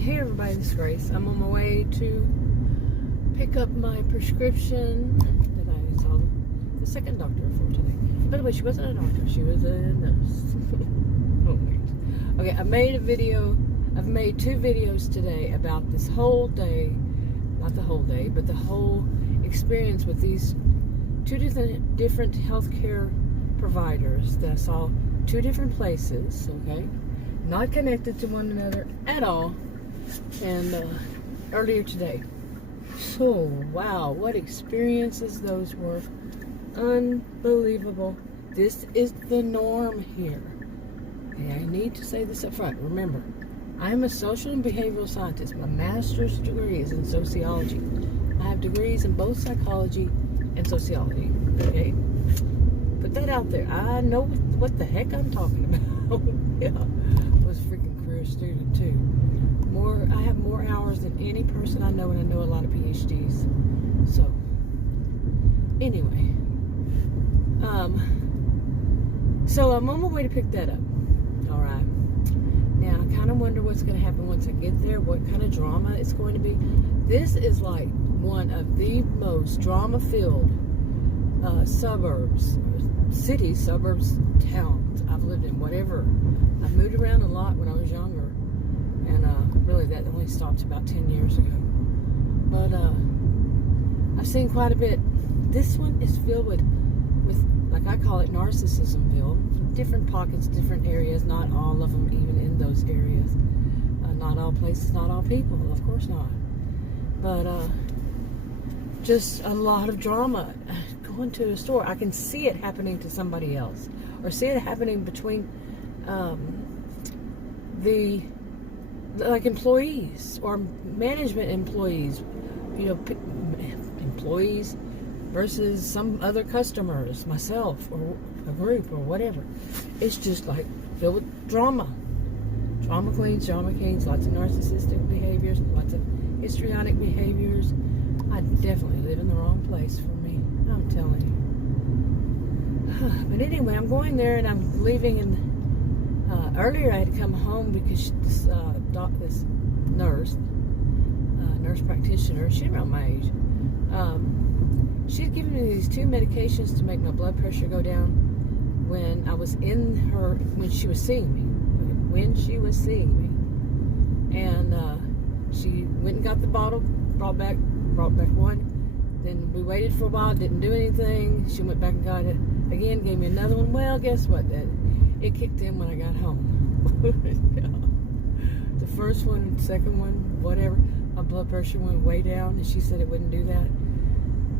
Hey everybody, this is Grace. I'm on my way to pick up my prescription that I saw the second doctor for today. By the way, she wasn't a doctor, she was a nurse. Oh wait. Okay, I've made two videos today about this whole day, not the whole day, but the whole experience with these two different healthcare providers that I saw two different places, okay? Not connected to one another at all. And earlier today. So, wow, what experiences those were. Unbelievable. This is the norm here. And I need to say this up front. Remember, I'm a social and behavioral scientist. My master's degree is in sociology. I have degrees in both psychology and sociology. Okay? Put that out there. I know what the heck I'm talking about. Yeah. I was a freaking career student too. I have more hours than any person I know, and I know a lot of PhDs. So, anyway. So I'm on my way to pick that up. Alright. Now, I kind of wonder what's going to happen once I get there, what kind of drama it's going to be. This is like one of the most drama-filled suburbs, cities, suburbs, towns I've lived in, whatever. I've moved around a lot when I was younger. And really that only stopped about 10 years ago. But I've seen quite a bit. This one is filled with like I call it Narcissism Ville. Different pockets, different areas, not all of them even in those areas. Not all places, not all people, of course not. But just a lot of drama. Going to a store, I can see it happening to somebody else. Or see it happening between like employees or management employees, you know, employees versus some other customers, myself or a group or whatever. It's just like filled with drama. Drama queens, drama kings, lots of narcissistic behaviors, lots of histrionic behaviors. I definitely live in the wrong place for me, I'm telling you. But anyway, I'm going there and I'm leaving, and earlier I had to come home because this nurse practitioner, she's around my age, she'd given me these two medications to make my blood pressure go down when she was seeing me. And she went and got the bottle, brought back one. Then we waited for a while, didn't do anything. She went back and got it again, gave me another one. Well, guess what then? It kicked in when I got home. Yeah. The first one, second one, whatever, my blood pressure went way down, and she said it wouldn't do that.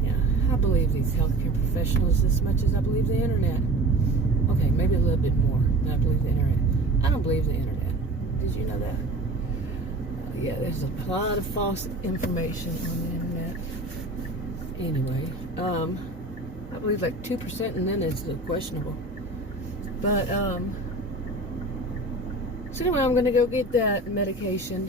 Yeah, I believe these healthcare professionals as much as I believe the internet. Okay, maybe a little bit more than I believe the internet. I don't believe the internet. Did you know that? Yeah, there's a lot of false information on the internet. Anyway, I believe like 2%, and then it's questionable. But, so anyway, I'm going to go get that medication.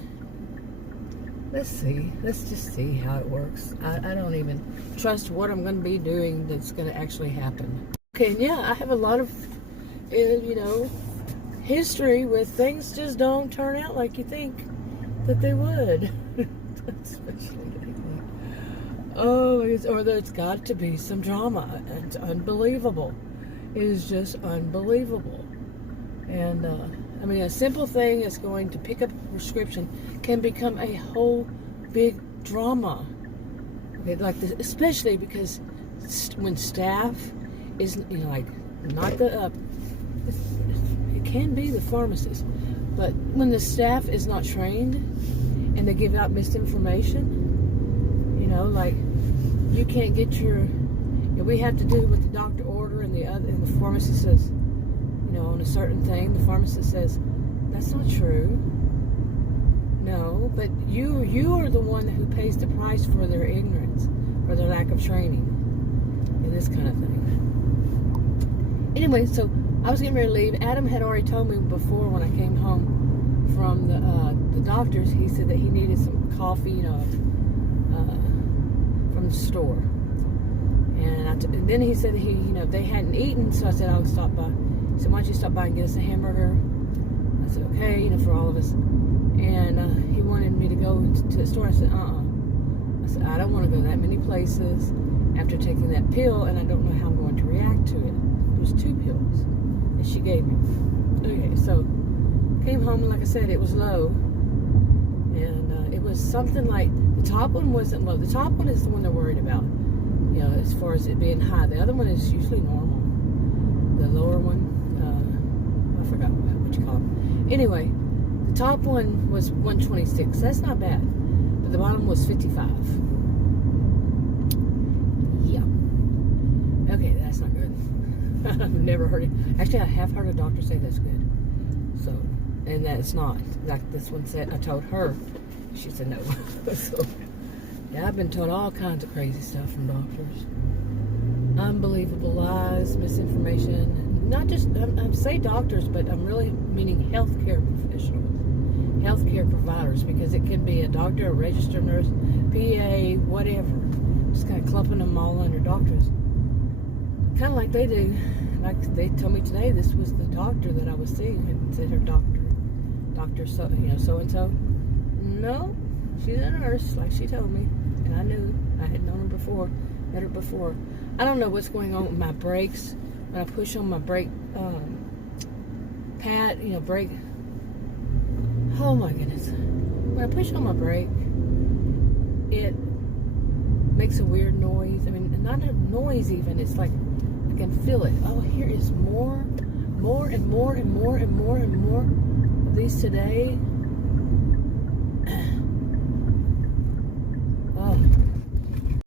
Let's just see how it works. I don't even trust what I'm going to be doing that's going to actually happen. Okay, and yeah, I have a lot of, history with things just don't turn out like you think that they would. Especially lately. Or there's got to be some drama. It's unbelievable. It is just unbelievable. And, a simple thing is going to pick up a prescription can become a whole big drama. Okay, like this, especially because when staff is, not the, it can be the pharmacist, but when the staff is not trained and they give out misinformation, like you can't get we have to do what the doctor order, and the pharmacist says, on a certain thing, the pharmacist says, that's not true. No, but you are the one who pays the price for their ignorance, for their lack of training, and this kind of thing. Anyway, so I was getting ready to leave. Adam had already told me before when I came home from the doctor's, he said that he needed some coffee, from the store. And then he said that they hadn't eaten, so I said I'll stop by. He said, why don't you stop by and get us a hamburger? I said, okay, for all of us. And he wanted to the store. I said, I said, I don't want to go that many places after taking that pill, and I don't know how I'm going to react to it. It was 2 pills that she gave me. Okay, so came home, and like I said, it was low. And it was something like, the top one wasn't low. The top one is the one they're worried about, you know, as far as it being high. The other one is usually normal. The lower one, I forgot what you call it. Anyway, the top one was 126. That's not bad. But the bottom was 55. Yeah. Okay, that's not good. I've never heard it. Actually, I have heard a doctor say that's good. So, and that it's not. Like this one said, I told her. She said no. So, yeah, I've been told all kinds of crazy stuff from doctors. Unbelievable lies, misinformation. Not just, I say doctors, but I'm really meaning healthcare professionals, healthcare providers, because it could be a doctor, a registered nurse, PA, whatever. Just kind of clumping them all under doctors. Kind of like they do. Like they told me today, this was the doctor that I was seeing, and said her doctor so, you know, so and so. No, she's a nurse, like she told me, and I knew. I had known her before, met her before. I don't know what's going on with my brakes. When I push on my brake pad, you know, brake. Oh my goodness! When I push on my brake, it makes a weird noise. I mean, not a noise even. It's like I can feel it. Oh, here is more and more and more and more and more of these today. Oh,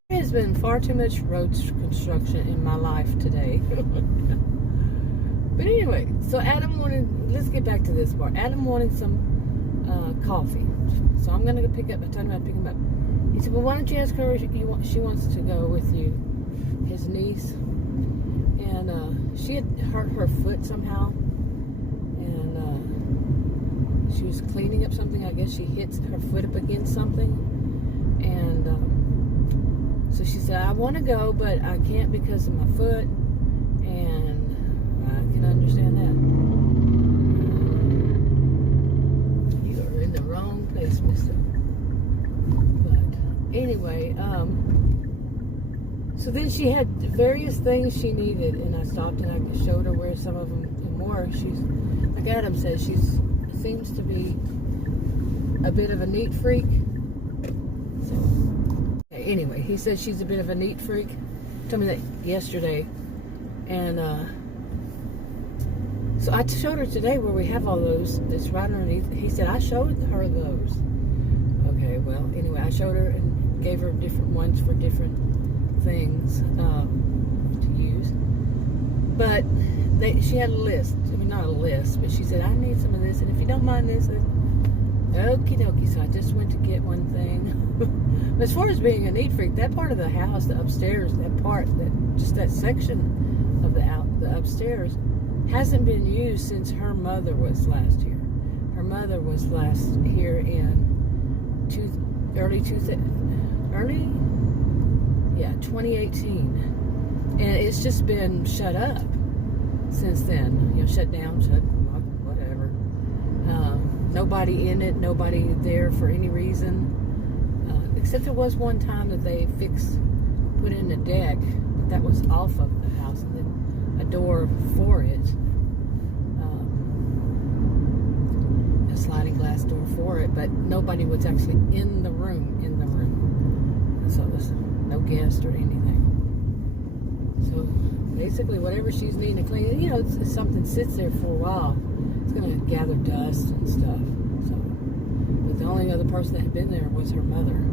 there has been far too much road construction in my life today. But anyway, so Adam wanted. Let's get back to this part. Adam wanted some coffee, so I'm gonna go pick up. I told him I'd pick him up. He said, "Well, why don't you ask her? She wants to go with you." His niece, and she had hurt her foot somehow, and she was cleaning up something. I guess she hit her foot up against something, and so she said, "I want to go, but I can't because of my foot," and I can understand that. You are in the wrong place, mister. Anyway, so then she had various things she needed, and I stopped and I showed her where some of them were. She's, like Adam says, she seems to be a bit of a neat freak. So, anyway, he said she's a bit of a neat freak. Told me that yesterday, and so I showed her today where we have all those. That's right underneath. He said I showed her those. Okay, well, anyway, I showed her and gave her different ones for different things to use. But she had a list. I mean, not a list, but she said, I need some of this, and if you don't mind this, okie dokie. So I just went to get one thing. But as far as being a neat freak, that part of the house, the upstairs, just that section of the upstairs, hasn't been used since her mother was last here. Her mother was last here in 2018, and it's just been shut up since then. You know, shut down, whatever. Nobody in it, nobody there for any reason, except there was one time that they put in a deck, but that was off of the house, and then a door for it, a sliding glass door for it, but nobody was actually in the room. So it was no guest or anything. So basically, whatever she's needing to clean, you know, it's something sits there for a while, it's going to gather dust and stuff. So, but the only other person that had been there was her mother.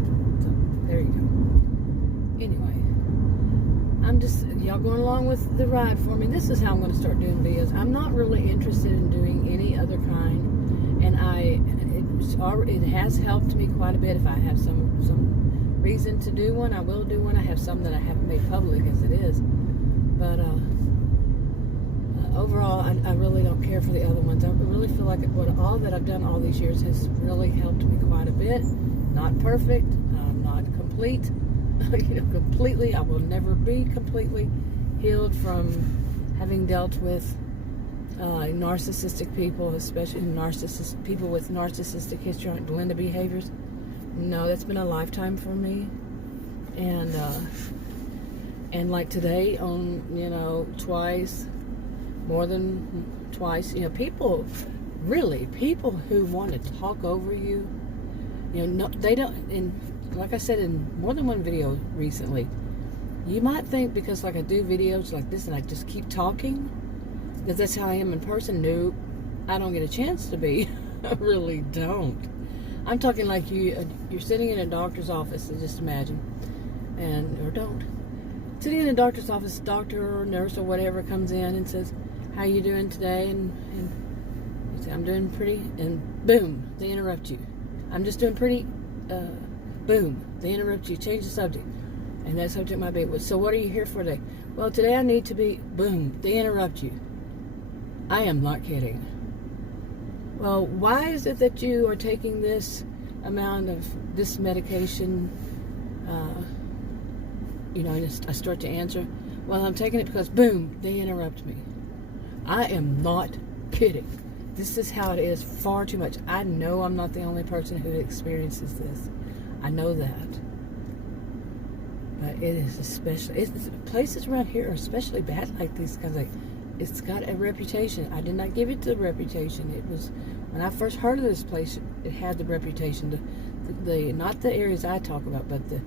So there you go. Anyway, I'm just, y'all going along with the ride for me. This is how I'm going to start doing videos. I'm not really interested in doing any other kind, and it has helped me quite a bit. If I have some reason to do one, I will do one. I have some that I haven't made public as it is, but overall, I really don't care for the other ones. I really feel like all that I've done all these years has really helped me quite a bit. Not perfect, not complete, completely. I will never be completely healed from having dealt with narcissistic people, especially people with narcissistic histrionic behaviors. no, that's been a lifetime for me. And like today on, twice, more than twice, people who want to talk over you, no, they don't, and like I said in more than one video recently, you might think because like I do videos like this and I just keep talking, that that's how I am in person. No, I don't get a chance to be. I really don't. I'm talking like you're sitting in a doctor's office, and just imagine, sitting in a doctor's office, doctor or nurse or whatever comes in and says, how you doing today? And you say, I'm doing pretty, and boom, they interrupt you. I'm just doing pretty, boom, they interrupt you, change the subject. And that subject might be, so what are you here for today? Well, today I need to be, boom, they interrupt you. I am not kidding. Well, why is it that you are taking this amount of this medication? And I start to answer, well, I'm taking it because, boom, they interrupt me. I am not kidding. This is how it is far too much. I know I'm not the only person who experiences this. I know that. But it is especially, places around here are especially bad like this because it's got a reputation. I did not give it the reputation. It was, when I first heard of this place, it had the reputation. The not the areas I talk about, but the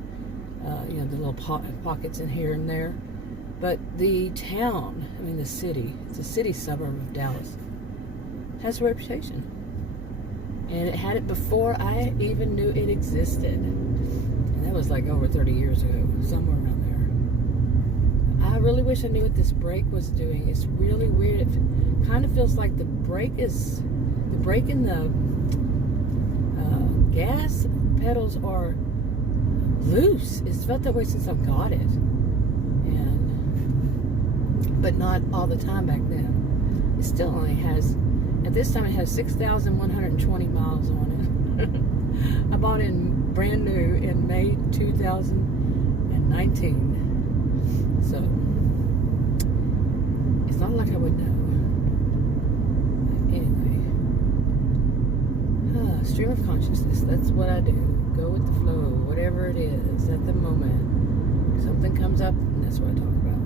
little pockets in here and there. But the town, the city, it's a city suburb of Dallas, has a reputation. And it had it before I even knew it existed. And that was like over 30 years ago, somewhere around there. I really wish I knew what this brake was doing. It's really weird. It kind of feels like the brake in the gas pedals are loose. It's felt that way since I've got it. But not all the time back then. It still only has, at this time it has 6,120 miles on it. I bought it brand new in May 2019. So, it's not like I would know. Anyway. Stream of consciousness, that's what I do. Go with the flow, whatever it is at the moment. Something comes up, and that's what I talk about.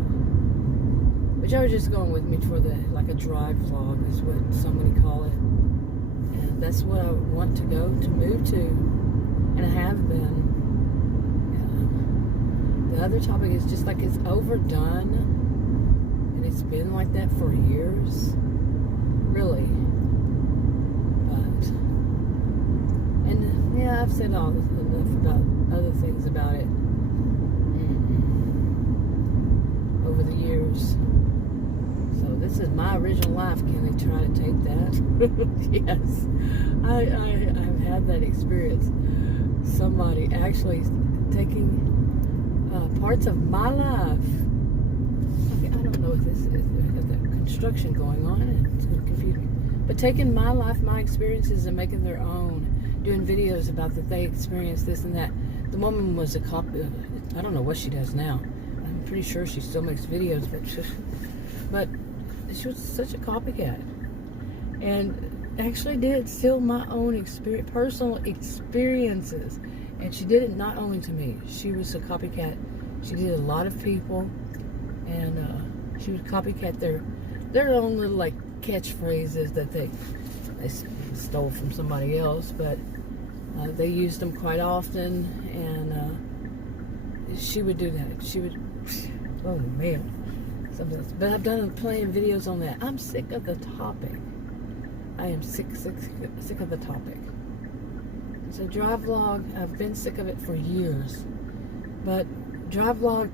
But y'all are just going with me for like a drive vlog is what so many call it. And that's what I want to move to. And I have been. The other topic is just like it's overdone. And it's been like that for years. Really. But, and yeah, I've said all this enough about other things about it over the years. So this is my original life. Can they try to take that? Yes. I've had that experience. Somebody actually taking parts of my life. Okay, I don't know what this is. There's that construction going on and it's going to confuse me. But taking my life, my experiences, and making their own. Doing videos about that they experienced this and that. The woman was a copy. I don't know what she does now. I'm pretty sure she still makes videos, but she was such a copycat, and actually did steal my own personal experiences. And she did it not only to me. She was a copycat. She did a lot of people, and she would copycat their own little like catchphrases that they stole from somebody else, but they used them quite often, and she would do that. She would, oh man, something else. But I've done plenty of videos on that. I'm sick of the topic. I am sick of the topic. So drive vlog, I've been sick of it for years, but drive vlog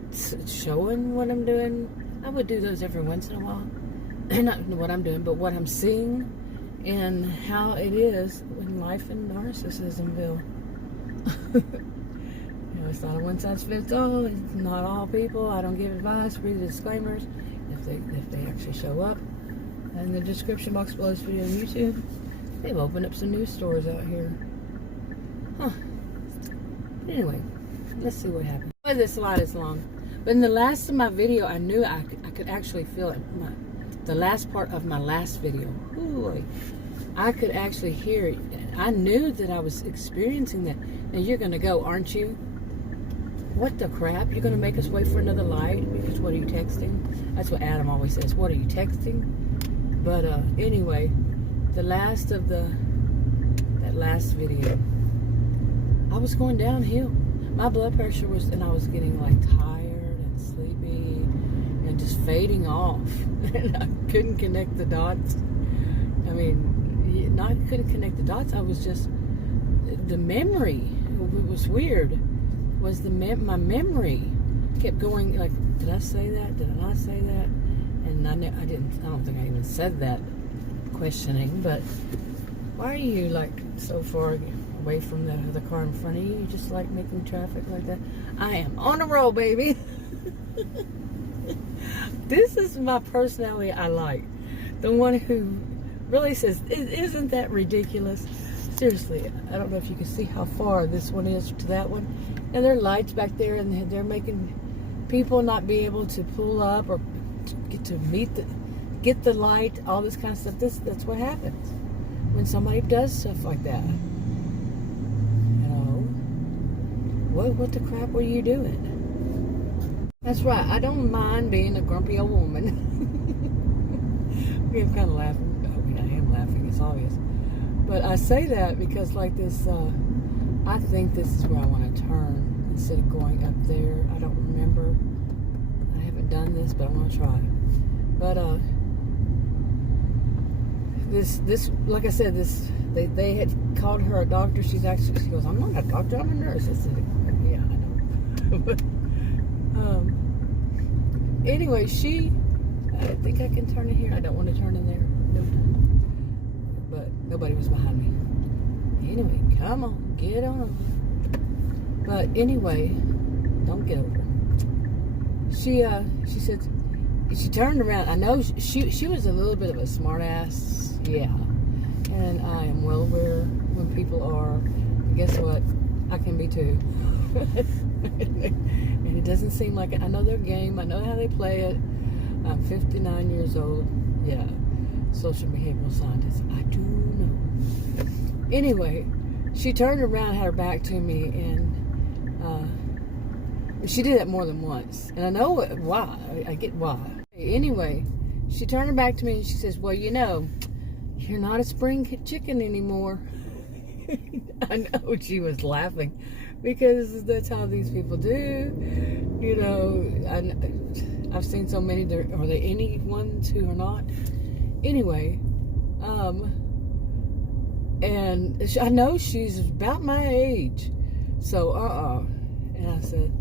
showing what I'm doing, I would do those every once in a while. Not what I'm doing, but what I'm seeing and how it is in life in Narcissism Ville. It's not a one-size-fits-all. It's not all people. I don't give advice. Read the disclaimers if they actually show up. And the description box below this video on YouTube. They've opened up some news stores out here. Huh. Anyway, let's see what happens. Well, this slide is long. But in the last of my video, I knew I could actually feel it. The last part of my last video. Ooh, I could actually hear it. I knew that I was experiencing that. Now you're going to go, aren't you? What the crap? You're going to make us wait for another light? Because what are you texting? That's what Adam always says. What are you texting? But anyway, that last video, I was going downhill. My blood pressure was, and I was getting like tired and sleepy and just fading off. And I couldn't connect the dots. I mean, not couldn't connect the dots. I was just, the memory, it was weird, was my memory kept going like, did I say that? Did I not say that? And I don't think I even said that, questioning, but why are you like so far away from the car in front of you? You just like making traffic like that? I am on a roll, baby. This is my personality I like. The one who really says, isn't that ridiculous? Seriously, I don't know if you can see how far this one is to that one. And there are lights back there, and they're making people not be able to pull up or get the light, all this kind of stuff. That's what happens when somebody does stuff like that. You know, what the crap were you doing? That's right. I don't mind being a grumpy old woman. I'm kind of laughing. I mean, I am laughing. It's obvious. But I say that because, like this, I think this is where I want to turn instead of going up there. I don't remember. I haven't done this, but I want to try. But this, like I said, they had called her a doctor. She goes, I'm not a doctor. I'm a nurse. I said, yeah, I know. But anyway, I think I can turn it here. I don't want to turn in there. Nope. But nobody was behind me. Anyway, come on, get on over. But anyway, don't get over. She said, she turned around. I know she was a little bit of a smart ass, yeah. And I am well aware when people are. And guess what? I can be too. And it doesn't seem like it. I know their game. I know how they play it. I'm 59 years old. Yeah. Social behavioral scientist. I do know. Anyway, she turned around, had her back to me, and she did that more than once. And I know why. I get why. Anyway, she turned her back to me and she says, well, you know, you're not a spring chicken anymore. I know she was laughing because that's how these people do. You know, I've seen so many. Are there any ones who are not? Anyway, and I know she's about my age. So, And I said,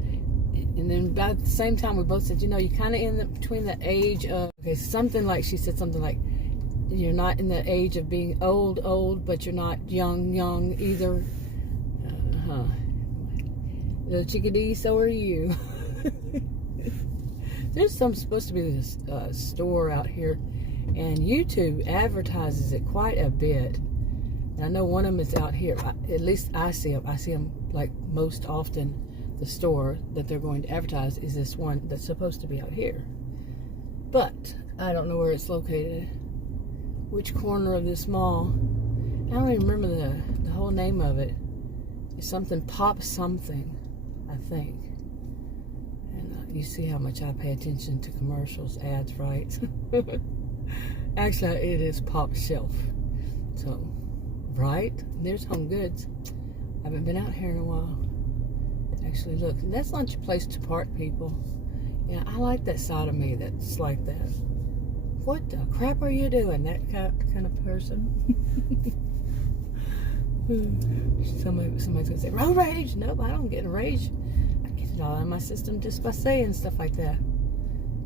and then about the same time, we both said, you know, you're kind of between the age of, okay, something like, she said something like, you're not in the age of being old, but you're not young either. Little chickadee, so are you. There's supposed to be this store out here, and YouTube advertises it quite a bit. And I know one of them is out here. At least I see them. I see them like most often. The store that they're going to advertise is this one that's supposed to be out here. But I don't know where it's located. Which corner of this mall. I don't even remember the whole name of it. It's something Pop something, I think. And you see how much I pay attention to commercials, ads, right? Actually, it is Pop Shelf. So, right? There's Home Goods. I haven't been out here in a while. Actually, look, that's not your place to park, people. Yeah, I like that side of me that's like that. What the crap are you doing? That kind of person. Somebody's gonna say, road rage. Nope, I don't get a rage. I get it all out of my system just by saying stuff like that.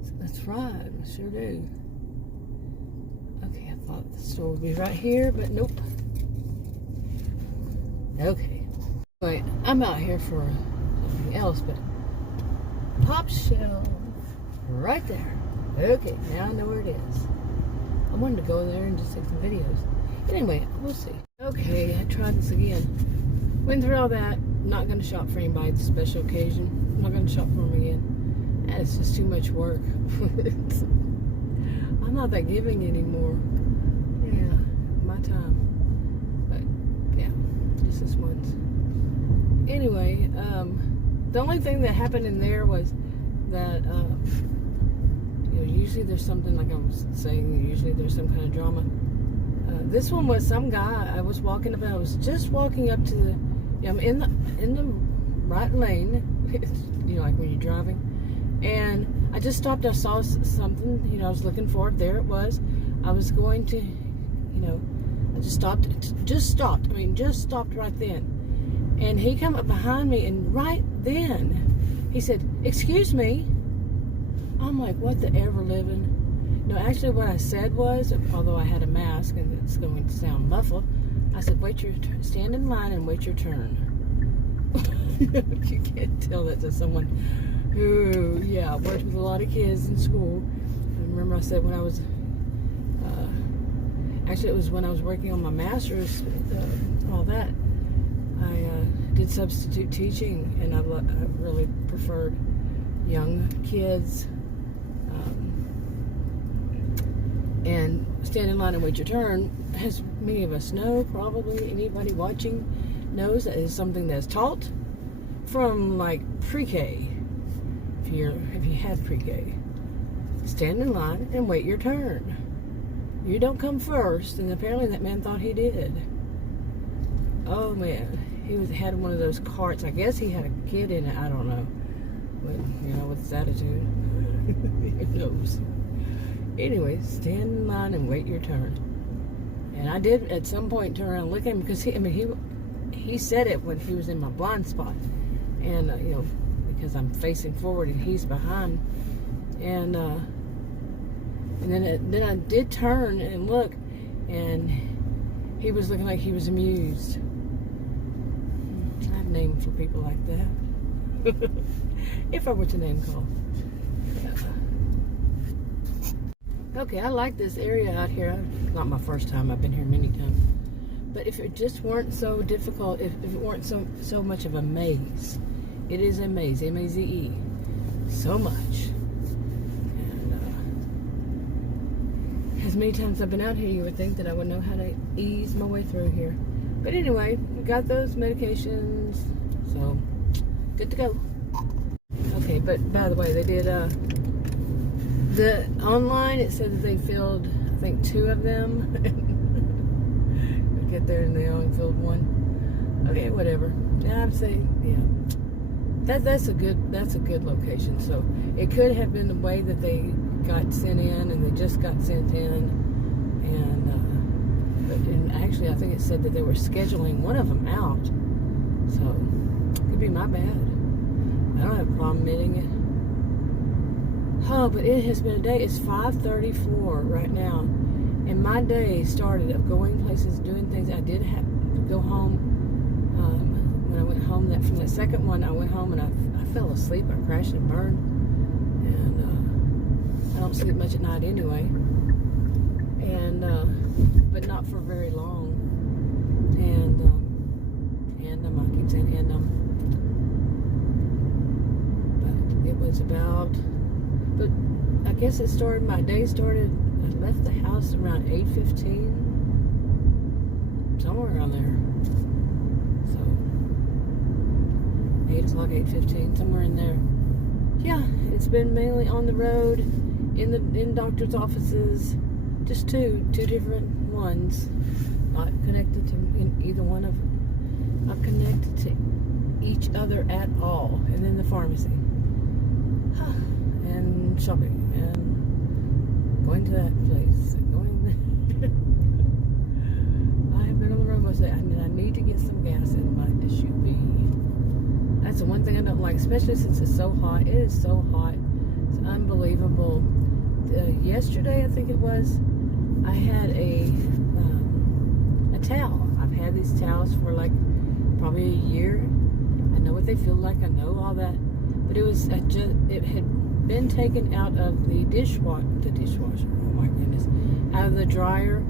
So that's right, I sure do. Okay, I thought the store would be right here, but nope. Okay. Wait, I'm out here for something else, but Pop Shelf right there. Okay, now I know where it is. I wanted to go there and just take some videos. Anyway, we'll see. Okay, I tried this again. Went through all that. Not going to shop for anybody. It's a special occasion. I'm not going to shop for them again. And it's just too much work. I'm not that giving anymore. Yeah, my time. But Yeah, just this once. Anyway, the only thing that happened in there was that, usually there's something, like I was saying, usually there's some kind of drama. This one was some guy. I was walking up, and I was just walking up to the, I'm in the right lane, like when you're driving, and I just stopped. I saw something, I was looking for it. There it was. I was going to, I just stopped. Just stopped right then. And he came up behind me, and right then, he said, "Excuse me." I'm like, what the ever living? No, actually what I said was, although I had a mask and it's going to sound muffled, I said, stand in line and wait your turn. You can't tell that to someone who, worked with a lot of kids in school. I remember I said when I was, actually it was when I was working on my master's, all that, I did substitute teaching, and I really preferred young kids. And stand in line and wait your turn, as many of us know, probably anybody watching knows, that is something that's taught from like pre-K. If you had pre-K, stand in line and wait your turn. You don't come first, and apparently that man thought he did. Oh man, he had one of those carts. I guess he had a kid in it. I don't know, but with his attitude, who knows. Anyway, stand in line and wait your turn. And I did at some point turn around and look at him, because he said it when he was in my blind spot, and because I'm facing forward and he's behind, and then I did turn and look, and he was looking like he was amused. I have names for people like that. If I were to name call. Okay, I like this area out here. Not my first time. I've been here many times. But if it just weren't so difficult, if it weren't so much of a maze, it is a maze, M-A-Z-E, so much. And as many times I've been out here, you would think that I would know how to ease my way through here. But anyway, we got those medications, so good to go. Okay, but by the way, they did online, it said that they filled, I think, 2 of them. I get there and they only filled 1. Okay, whatever. Yeah, I'm saying, that's a good location. So it could have been the way that they got sent in, and they just got sent in, and actually I think it said that they were scheduling one of them out. So it could be my bad. I don't have a problem admitting it. Oh, but it has been a day. It's 5:34 right now, and my day started of going places, doing things. I did have to go home. When I went home, from that second one, I went home and I fell asleep. I crashed and burned, and I don't sleep much at night anyway. And but not for very long. And I keep saying but it was about. But I guess my day started, I left the house around 8:15, somewhere around there. So, 8 o'clock, 8:15, somewhere in there. Yeah, it's been mainly on the road, in doctor's offices, just two different ones, not connected to either one of them, not connected to each other at all, and then the pharmacy. And shopping, and going to that place, and I have been on the road most of the day, and I need to get some gas in my SUV. That's the one thing I don't like, especially since it's so hot. It is so hot. It's unbelievable. Yesterday, I think it was, I had a towel. I've had these towels for like probably a year. I know what they feel like. I know all that. But it had been taken out of the dishwasher, oh my goodness, out of the dryer,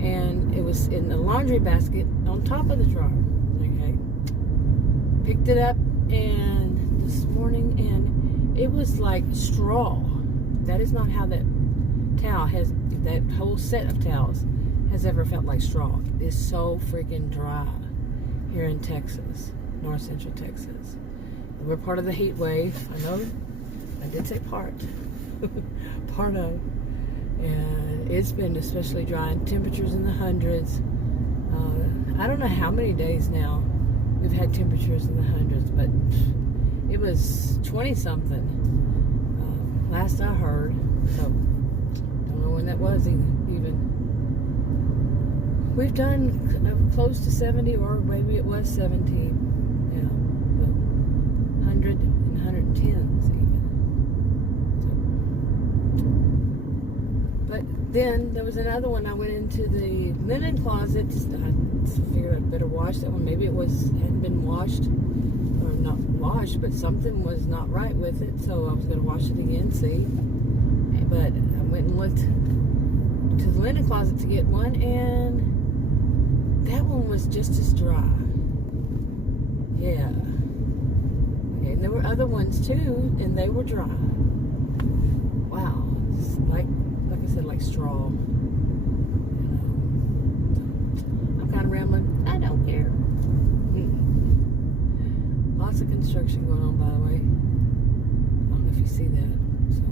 and it was in the laundry basket on top of the dryer. Okay, picked it up and this morning, and it was like straw. That is not how that towel that whole set of towels has ever felt like straw. It's so freaking dry here in Texas, north central Texas. And we're part of the heat wave. I know, I did say part. Part of. And it's been especially dry, and temperatures in the hundreds. I don't know how many days now we've had temperatures in the hundreds, but it was 20-something last I heard. So, don't know when that was even. We've done close to 70, or maybe it was 70. Yeah, 100 and 110s even. So, but then there was another one. I went into the linen closet. I figured I'd better wash that one. Maybe it hadn't been washed, or not washed, but something was not right with it. So I was going to wash it again, see. But I went and looked to the linen closet to get one, and that one was just as dry. Yeah. Okay, and there were other ones too, and they were dry. Wow. It's like I said, like straw. You know. I'm kind of rambling. I don't care. Lots of construction going on, by the way. I don't know if you see that. So.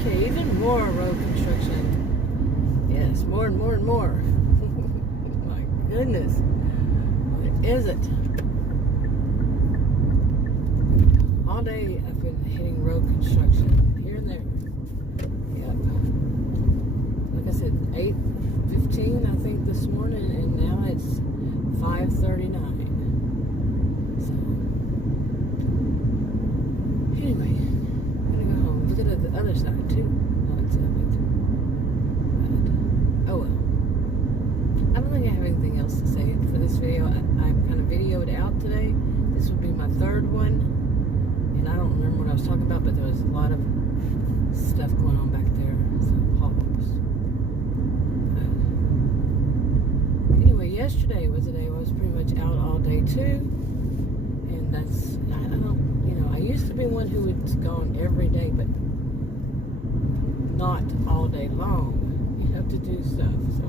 Okay, even more road construction. Yes, more and more and more. My goodness. What is it? All day I've been hitting road construction here and there. Yep. Like I said, 8:15 I think this morning, and now it's 5:39. So anyway, I'm gonna go home. Look at the other side too. Oh, it's oh well. I don't think I have anything else to say for this video. I'm kind of videoed out today. This will be my third one. And I don't remember what I was talking about, but there was a lot of stuff going on back there. So, hogs. Anyway, yesterday was a day I was pretty much out all day too. And that's, I don't, I used to be one who was gone every day, but not all day long. Have to do stuff, so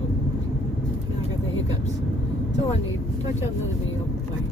now I got the hiccups. That's all I need. Talk to you on another video. Bye.